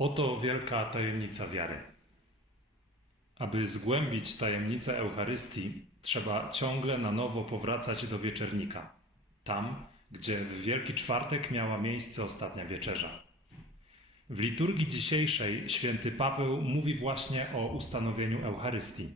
Oto wielka tajemnica wiary. Aby zgłębić tajemnicę Eucharystii, trzeba ciągle na nowo powracać do wieczernika, tam, gdzie w Wielki Czwartek miała miejsce ostatnia wieczerza. W liturgii dzisiejszej święty Paweł mówi właśnie o ustanowieniu Eucharystii.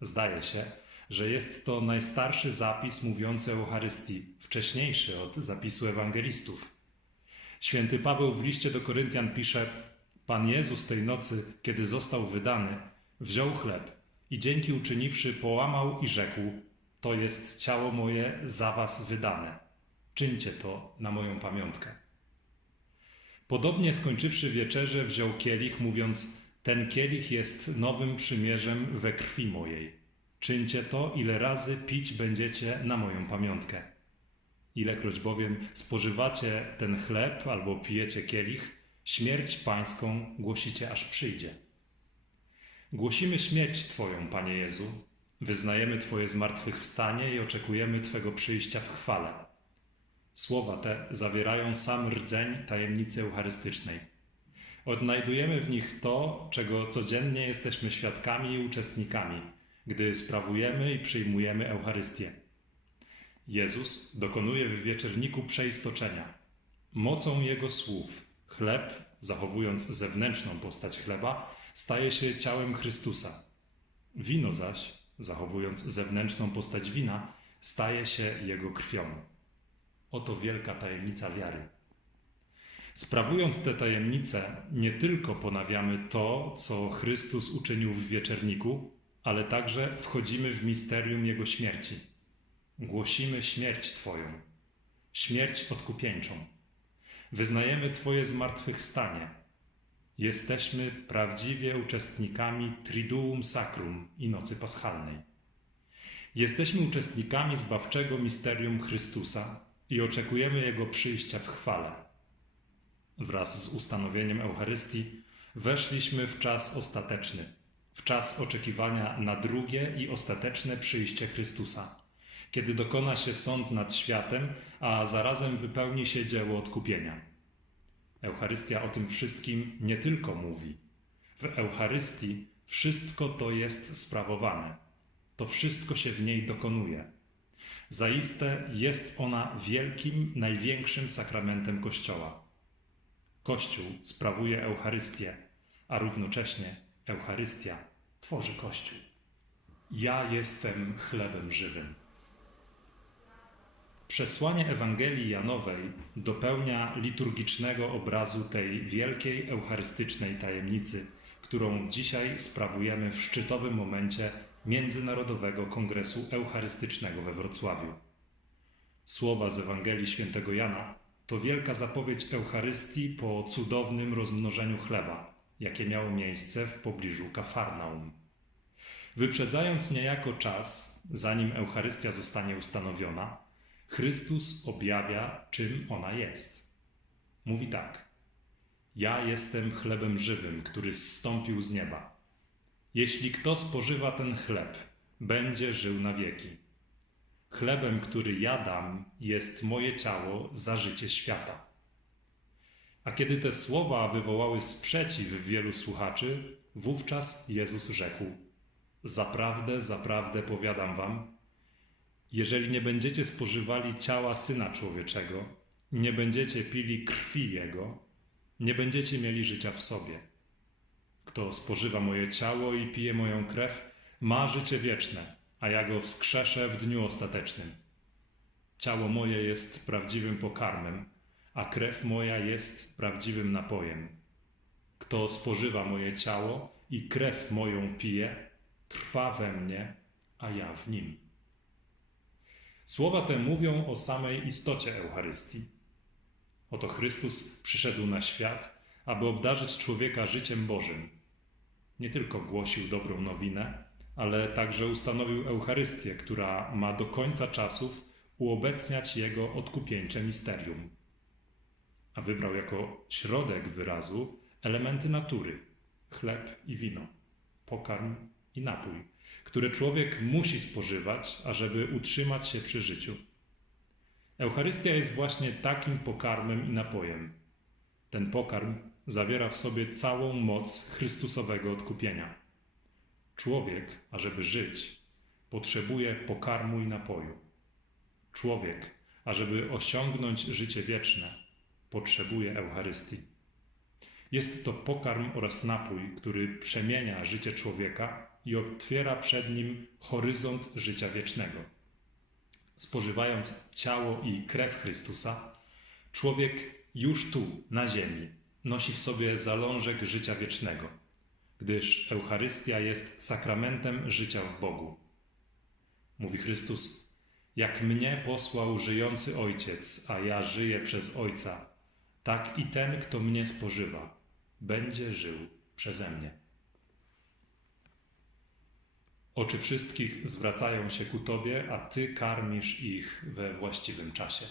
Zdaje się, że jest to najstarszy zapis mówiący o Eucharystii, wcześniejszy od zapisu ewangelistów. Święty Paweł w liście do Koryntian pisze: Pan Jezus tej nocy, kiedy został wydany, wziął chleb i dzięki uczyniwszy połamał i rzekł: To jest ciało moje za was wydane. Czyńcie to na moją pamiątkę. Podobnie skończywszy wieczerzę, wziął kielich, mówiąc: Ten kielich jest nowym przymierzem we krwi mojej. Czyńcie to, ile razy pić będziecie na moją pamiątkę. Ilekroć bowiem spożywacie ten chleb albo pijecie kielich, śmierć pańską głosicie, aż przyjdzie. Głosimy śmierć Twoją, Panie Jezu, wyznajemy Twoje zmartwychwstanie i oczekujemy Twego przyjścia w chwale. Słowa te zawierają sam rdzeń tajemnicy eucharystycznej. Odnajdujemy w nich to, czego codziennie jesteśmy świadkami i uczestnikami, gdy sprawujemy i przyjmujemy Eucharystię. Jezus dokonuje w wieczerniku przeistoczenia. Mocą Jego słów chleb, zachowując zewnętrzną postać chleba, staje się ciałem Chrystusa. Wino zaś, zachowując zewnętrzną postać wina, staje się Jego krwią. Oto wielka tajemnica wiary. Sprawując tę tajemnicę, nie tylko ponawiamy to, co Chrystus uczynił w wieczerniku, ale także wchodzimy w misterium Jego śmierci. Głosimy śmierć Twoją, śmierć odkupieńczą. Wyznajemy Twoje zmartwychwstanie. Jesteśmy prawdziwie uczestnikami Triduum Sacrum i Nocy Paschalnej. Jesteśmy uczestnikami zbawczego misterium Chrystusa i oczekujemy Jego przyjścia w chwale. Wraz z ustanowieniem Eucharystii weszliśmy w czas ostateczny, w czas oczekiwania na drugie i ostateczne przyjście Chrystusa, kiedy dokona się sąd nad światem, a zarazem wypełni się dzieło odkupienia. Eucharystia o tym wszystkim nie tylko mówi. W Eucharystii wszystko to jest sprawowane. To wszystko się w niej dokonuje. Zaiste jest ona wielkim, największym sakramentem Kościoła. Kościół sprawuje Eucharystię, a równocześnie Eucharystia tworzy Kościół. Ja jestem chlebem żywym. Przesłanie Ewangelii Janowej dopełnia liturgicznego obrazu tej wielkiej eucharystycznej tajemnicy, którą dzisiaj sprawujemy w szczytowym momencie Międzynarodowego Kongresu Eucharystycznego we Wrocławiu. Słowa z Ewangelii Świętego Jana to wielka zapowiedź Eucharystii po cudownym rozmnożeniu chleba, jakie miało miejsce w pobliżu Kafarnaum. Wyprzedzając niejako czas, zanim Eucharystia zostanie ustanowiona, Chrystus objawia, czym ona jest. Mówi tak: Ja jestem chlebem żywym, który zstąpił z nieba. Jeśli kto spożywa ten chleb, będzie żył na wieki. Chlebem, który ja dam, jest moje ciało za życie świata. A kiedy te słowa wywołały sprzeciw wielu słuchaczy, wówczas Jezus rzekł: Zaprawdę, zaprawdę powiadam wam, jeżeli nie będziecie spożywali ciała syna człowieczego, nie będziecie pili krwi jego, nie będziecie mieli życia w sobie. Kto spożywa moje ciało i pije moją krew, ma życie wieczne, a ja go wskrzeszę w dniu ostatecznym. Ciało moje jest prawdziwym pokarmem, a krew moja jest prawdziwym napojem. Kto spożywa moje ciało i krew moją pije, trwa we mnie, a ja w nim. Słowa te mówią o samej istocie Eucharystii. Oto Chrystus przyszedł na świat, aby obdarzyć człowieka życiem Bożym. Nie tylko głosił dobrą nowinę, ale także ustanowił Eucharystię, która ma do końca czasów uobecniać Jego odkupieńcze misterium. A wybrał jako środek wyrazu elementy natury chleb i wino, pokarm i napój które człowiek musi spożywać, ażeby utrzymać się przy życiu. Eucharystia jest właśnie takim pokarmem i napojem. Ten pokarm zawiera w sobie całą moc Chrystusowego odkupienia. Człowiek, ażeby żyć, potrzebuje pokarmu i napoju. Człowiek, ażeby osiągnąć życie wieczne, potrzebuje Eucharystii. Jest to pokarm oraz napój, który przemienia życie człowieka i otwiera przed nim horyzont życia wiecznego. Spożywając ciało i krew Chrystusa, człowiek już tu, na ziemi, nosi w sobie zalążek życia wiecznego, gdyż Eucharystia jest sakramentem życia w Bogu. Mówi Chrystus: Jak mnie posłał żyjący Ojciec, a ja żyję przez Ojca, tak i ten, kto mnie spożywa, będzie żył przeze mnie. Oczy wszystkich zwracają się ku Tobie, a Ty karmisz ich we właściwym czasie.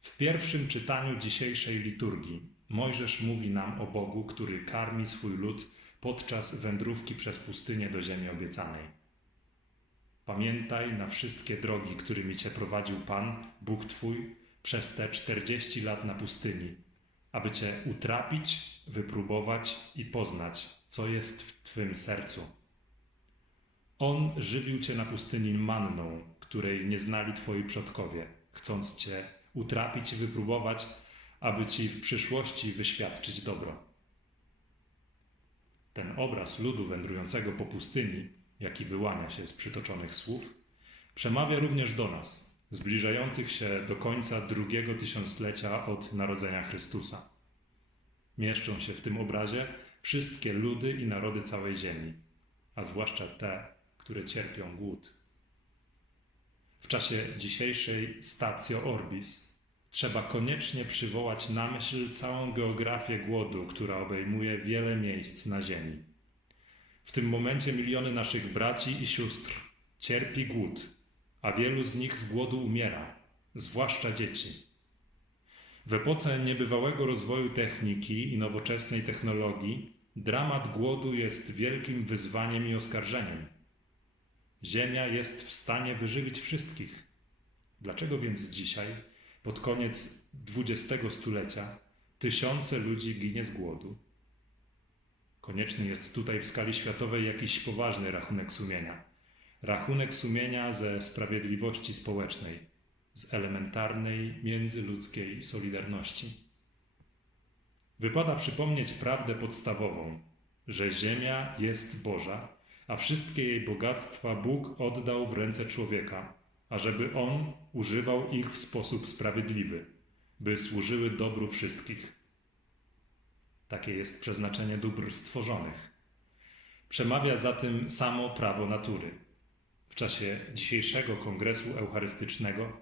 W pierwszym czytaniu dzisiejszej liturgii Mojżesz mówi nam o Bogu, który karmi swój lud podczas wędrówki przez pustynię do ziemi obiecanej. Pamiętaj na wszystkie drogi, którymi Cię prowadził Pan, Bóg Twój, przez te czterdzieści lat na pustyni, aby Cię utrapić, wypróbować i poznać, co jest w Twym sercu. On żywił Cię na pustyni manną, której nie znali Twoi przodkowie, chcąc Cię utrapić i wypróbować, aby Ci w przyszłości wyświadczyć dobro. Ten obraz ludu wędrującego po pustyni, jaki wyłania się z przytoczonych słów, przemawia również do nas, zbliżających się do końca drugiego tysiąclecia od narodzenia Chrystusa. Mieszczą się w tym obrazie wszystkie ludy i narody całej ziemi, a zwłaszcza te, które cierpią głód. W czasie dzisiejszej Statio Orbis trzeba koniecznie przywołać na myśl całą geografię głodu, która obejmuje wiele miejsc na Ziemi. W tym momencie miliony naszych braci i sióstr cierpi głód, a wielu z nich z głodu umiera, zwłaszcza dzieci. W epoce niebywałego rozwoju techniki i nowoczesnej technologii dramat głodu jest wielkim wyzwaniem i oskarżeniem. Ziemia jest w stanie wyżywić wszystkich. Dlaczego więc dzisiaj, pod koniec XX stulecia, tysiące ludzi ginie z głodu? Konieczny jest tutaj w skali światowej jakiś poważny rachunek sumienia. Rachunek sumienia ze sprawiedliwości społecznej, z elementarnej międzyludzkiej solidarności. Wypada przypomnieć prawdę podstawową, że Ziemia jest Boża, a wszystkie jej bogactwa Bóg oddał w ręce człowieka, ażeby on używał ich w sposób sprawiedliwy, by służyły dobru wszystkich. Takie jest przeznaczenie dóbr stworzonych. Przemawia za tym samo prawo natury. W czasie dzisiejszego kongresu eucharystycznego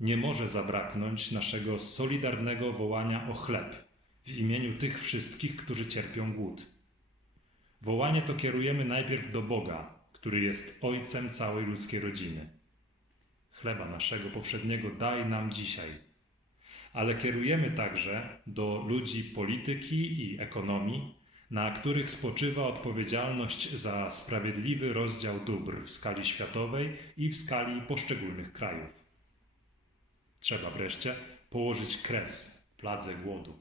nie może zabraknąć naszego solidarnego wołania o chleb w imieniu tych wszystkich, którzy cierpią głód. Wołanie to kierujemy najpierw do Boga, który jest Ojcem całej ludzkiej rodziny. Chleba naszego poprzedniego daj nam dzisiaj. Ale kierujemy także do ludzi polityki i ekonomii, na których spoczywa odpowiedzialność za sprawiedliwy rozdział dóbr w skali światowej i w skali poszczególnych krajów. Trzeba wreszcie położyć kres pladze głodu.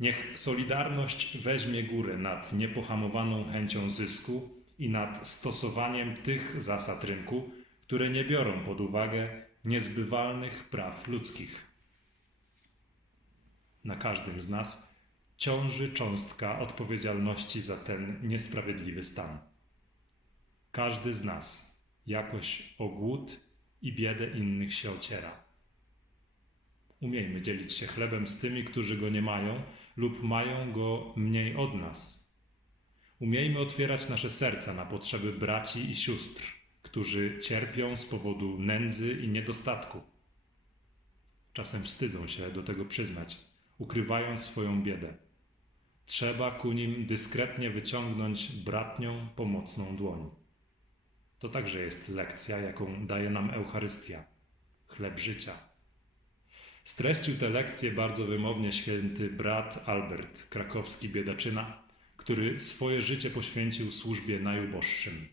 Niech Solidarność weźmie górę nad niepohamowaną chęcią zysku i nad stosowaniem tych zasad rynku, które nie biorą pod uwagę niezbywalnych praw ludzkich. Na każdym z nas ciąży cząstka odpowiedzialności za ten niesprawiedliwy stan. Każdy z nas jakoś o głód i biedę innych się ociera. Umiejmy dzielić się chlebem z tymi, którzy go nie mają lub mają go mniej od nas. Umiejmy otwierać nasze serca na potrzeby braci i sióstr, którzy cierpią z powodu nędzy i niedostatku. Czasem wstydzą się do tego przyznać, ukrywając swoją biedę. Trzeba ku nim dyskretnie wyciągnąć bratnią, pomocną dłoń. To także jest lekcja, jaką daje nam Eucharystia chleb życia. Streścił tę lekcję bardzo wymownie święty brat Albert, krakowski biedaczyna, który swoje życie poświęcił służbie najuboższym.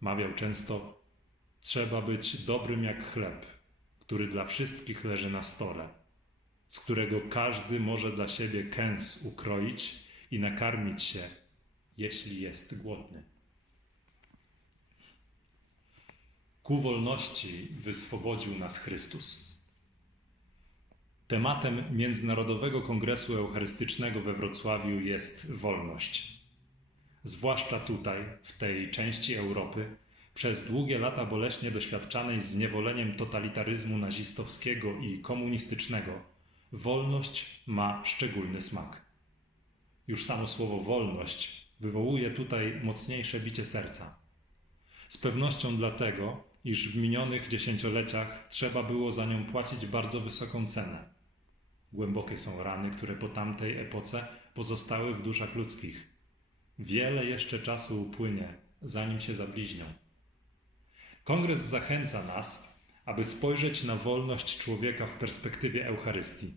Mawiał często: Trzeba być dobrym jak chleb, który dla wszystkich leży na stole. Z którego każdy może dla siebie kęs ukroić i nakarmić się, jeśli jest głodny. Ku wolności wyswobodził nas Chrystus. Tematem Międzynarodowego Kongresu Eucharystycznego we Wrocławiu jest wolność. Zwłaszcza tutaj, w tej części Europy, przez długie lata boleśnie doświadczanej zniewoleniem totalitaryzmu nazistowskiego i komunistycznego, wolność ma szczególny smak. Już samo słowo wolność wywołuje tutaj mocniejsze bicie serca. Z pewnością dlatego, iż w minionych dziesięcioleciach trzeba było za nią płacić bardzo wysoką cenę. Głębokie są rany, które po tamtej epoce pozostały w duszach ludzkich. Wiele jeszcze czasu upłynie, zanim się zabliźnią. Kongres zachęca nas, aby spojrzeć na wolność człowieka w perspektywie Eucharystii.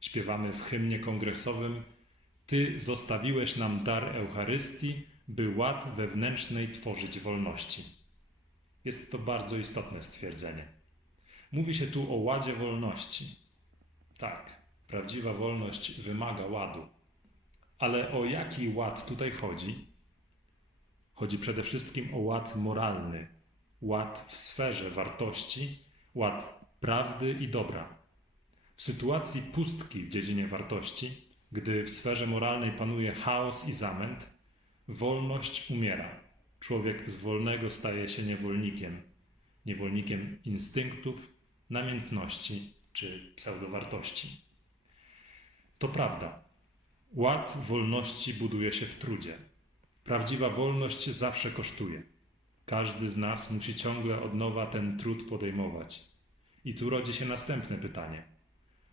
Śpiewamy w hymnie kongresowym: Ty zostawiłeś nam dar Eucharystii, by ład wewnętrznej tworzyć wolności. Jest to bardzo istotne stwierdzenie. Mówi się tu o ładzie wolności. Tak, prawdziwa wolność wymaga ładu. Ale o jaki ład tutaj chodzi? Chodzi przede wszystkim o ład moralny, ład w sferze wartości, ład prawdy i dobra. W sytuacji pustki w dziedzinie wartości, gdy w sferze moralnej panuje chaos i zamęt, wolność umiera. Człowiek z wolnego staje się niewolnikiem, niewolnikiem instynktów, namiętności czy pseudowartości. To prawda. Ład wolności buduje się w trudzie. Prawdziwa wolność zawsze kosztuje. Każdy z nas musi ciągle od nowa ten trud podejmować. I tu rodzi się następne pytanie.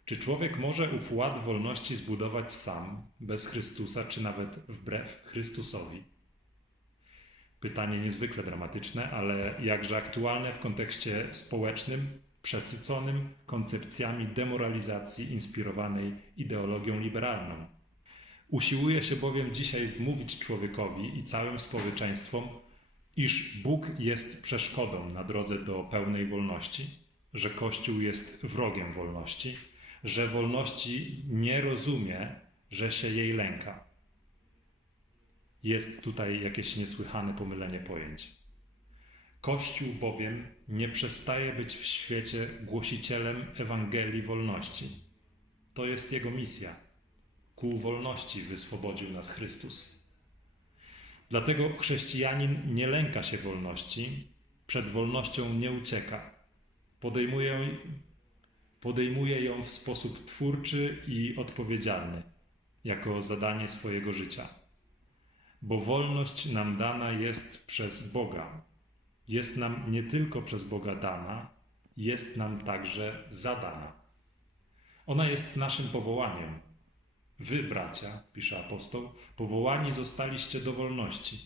Czy człowiek może ów ład wolności zbudować sam, bez Chrystusa, czy nawet wbrew Chrystusowi? Pytanie niezwykle dramatyczne, ale jakże aktualne w kontekście społecznym, przesyconym koncepcjami demoralizacji inspirowanej ideologią liberalną. Usiłuje się bowiem dzisiaj wmówić człowiekowi i całym społeczeństwom, iż Bóg jest przeszkodą na drodze do pełnej wolności, że Kościół jest wrogiem wolności, że wolności nie rozumie, że się jej lęka. Jest tutaj jakieś niesłychane pomylenie pojęć. Kościół bowiem nie przestaje być w świecie głosicielem Ewangelii wolności. To jest jego misja. Ku wolności wyswobodził nas Chrystus. Dlatego chrześcijanin nie lęka się wolności, przed wolnością nie ucieka. Podejmuje, podejmuje ją w sposób twórczy i odpowiedzialny, jako zadanie swojego życia. Bo wolność nam dana jest przez Boga. Jest nam nie tylko przez Boga dana, jest nam także zadana. Ona jest naszym powołaniem. Wy, bracia, pisze apostoł, powołani zostaliście do wolności.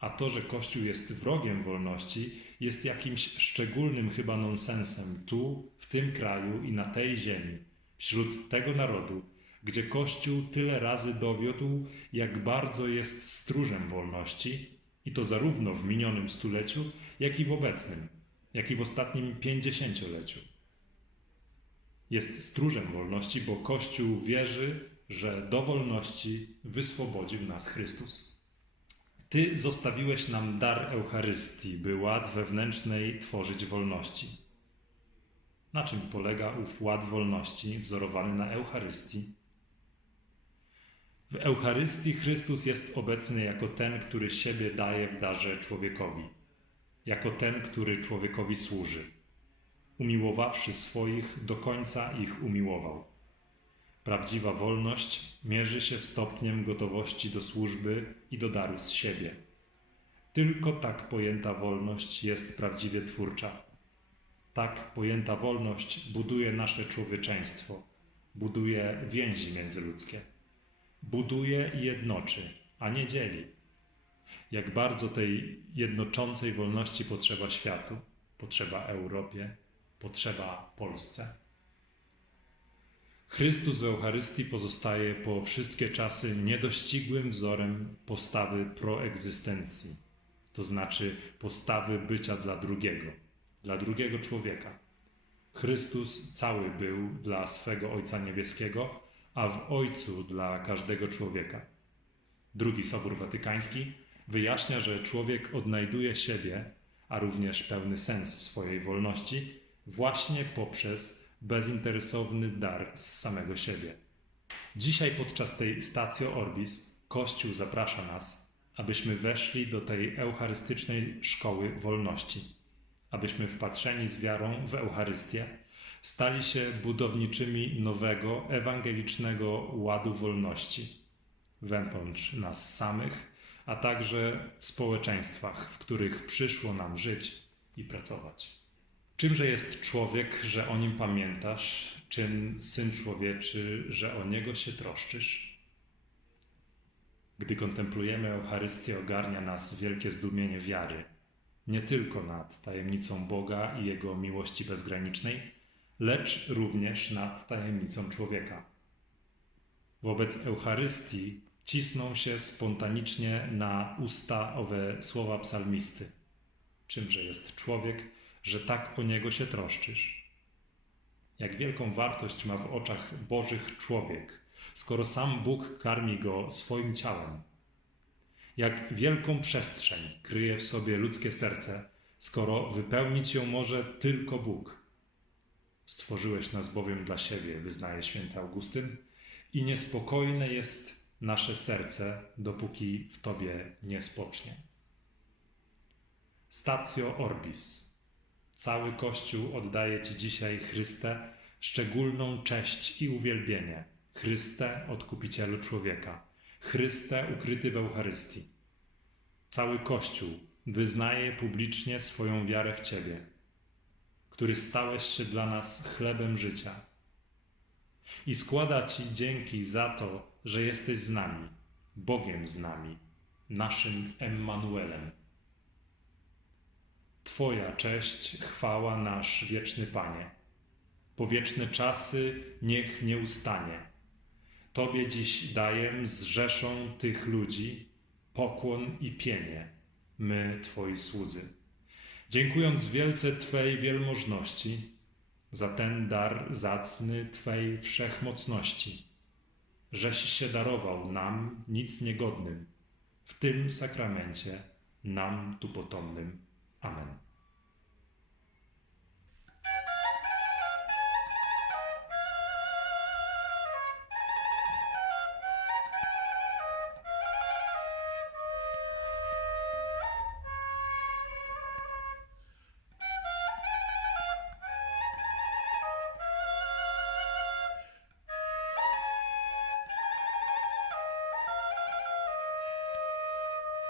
A to, że Kościół jest wrogiem wolności, jest jakimś szczególnym chyba nonsensem tu, w tym kraju i na tej ziemi, wśród tego narodu, gdzie Kościół tyle razy dowiódł, jak bardzo jest stróżem wolności, i to zarówno w minionym stuleciu, jak i w obecnym, jak i w ostatnim pięćdziesięcioleciu. Jest stróżem wolności, bo Kościół wierzy, że do wolności wyswobodził nas Chrystus. Ty zostawiłeś nam dar Eucharystii, by ład wewnętrznej tworzyć wolności. Na czym polega ów ład wolności wzorowany na Eucharystii? W Eucharystii Chrystus jest obecny jako ten, który siebie daje w darze człowiekowi, jako ten, który człowiekowi służy. Umiłowawszy swoich, do końca ich umiłował. Prawdziwa wolność mierzy się stopniem gotowości do służby i do daru z siebie. Tylko tak pojęta wolność jest prawdziwie twórcza. Tak pojęta wolność buduje nasze człowieczeństwo, buduje więzi międzyludzkie buduje i jednoczy, a nie dzieli. Jak bardzo tej jednoczącej wolności potrzeba światu, potrzeba Europie, potrzeba Polsce. Chrystus w Eucharystii pozostaje po wszystkie czasy niedościgłym wzorem postawy proegzystencji, to znaczy postawy bycia dla drugiego, dla drugiego człowieka. Chrystus cały był dla swego Ojca Niebieskiego, a w Ojcu dla każdego człowieka. Drugi Sobór Watykański wyjaśnia, że człowiek odnajduje siebie, a również pełny sens swojej wolności, właśnie poprzez bezinteresowny dar z samego siebie. Dzisiaj podczas tej Statio Orbis Kościół zaprasza nas, abyśmy weszli do tej eucharystycznej szkoły wolności, abyśmy wpatrzeni z wiarą w Eucharystię stali się budowniczymi nowego, ewangelicznego ładu wolności wewnątrz nas samych, a także w społeczeństwach, w których przyszło nam żyć i pracować. Czymże jest człowiek, że o nim pamiętasz? Czym syn człowieczy, że o niego się troszczysz? Gdy kontemplujemy Eucharystię, ogarnia nas wielkie zdumienie wiary, nie tylko nad tajemnicą Boga i Jego miłości bezgranicznej, lecz również nad tajemnicą człowieka. Wobec Eucharystii cisną się spontanicznie na usta owe słowa psalmisty. Czymże jest człowiek, że tak o niego się troszczysz? Jak wielką wartość ma w oczach Bożych człowiek, skoro sam Bóg karmi go swoim ciałem? Jak wielką przestrzeń kryje w sobie ludzkie serce, skoro wypełnić ją może tylko Bóg? Stworzyłeś nas bowiem dla siebie, wyznaje święty Augustyn, i niespokojne jest nasze serce, dopóki w Tobie nie spocznie. Statio Orbis. Cały Kościół oddaje Ci dzisiaj Chryste szczególną cześć i uwielbienie. Chryste, Odkupicielu człowieka. Chryste, ukryty w Eucharystii. Cały Kościół wyznaje publicznie swoją wiarę w Ciebie, który stałeś się dla nas chlebem życia. I składa Ci dzięki za to, że jesteś z nami, Bogiem z nami, naszym Emmanuelem. Twoja cześć, chwała nasz wieczny Panie. Po wieczne czasy niech nie ustanie. Tobie dziś daję z rzeszą tych ludzi pokłon i pienie, my Twoi słudzy. Dziękując wielce Twej wielmożności, za ten dar zacny Twej wszechmocności, żeś się darował nam nic niegodnym, w tym sakramencie nam tu potomnym. Amen.